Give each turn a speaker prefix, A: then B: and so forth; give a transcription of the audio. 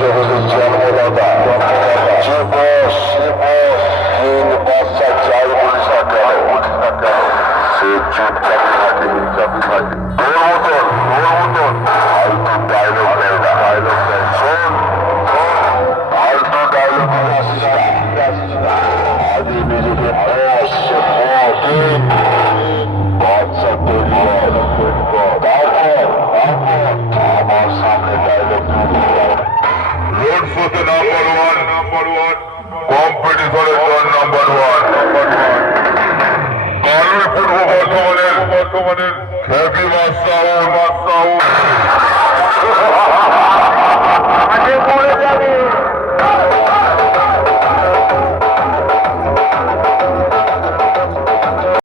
A: জগতের জন্মদাতা যে বস তিন বাচ্চা যাই বলিস না কেন সে থাকে চুপচাপে থাকে তোর মতন তোর মতন শোতে নাম্বার ওয়ান নাম্বার ওয়ান কম্পিটিশনের জন নাম্বার ওয়ান কারণ পূর্ব বর্তমানের বর্তমানের খ্যাতি বাদশাহ বাদশাহ